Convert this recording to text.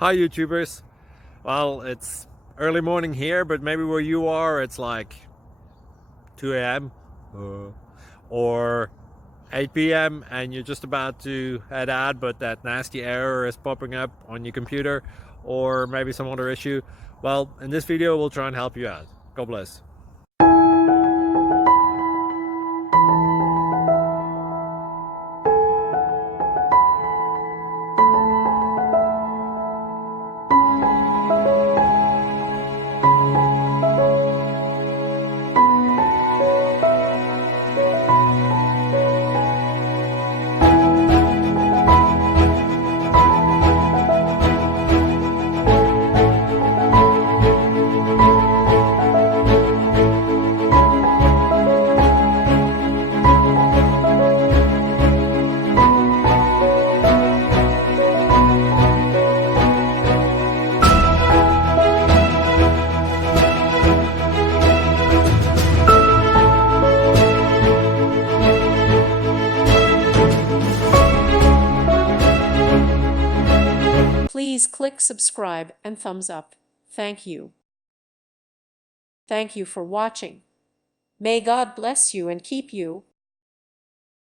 Hi YouTubers. Well, it's early morning here, but maybe where you are it's like 2 a.m. Or 8 p.m. and you're just about to head out, but that nasty error is popping up on your computer, or maybe some other issue. Well, in this video we'll try and help you out. God bless. Please click subscribe and thumbs up. Thank you. Thank you for watching. May God bless you and keep you.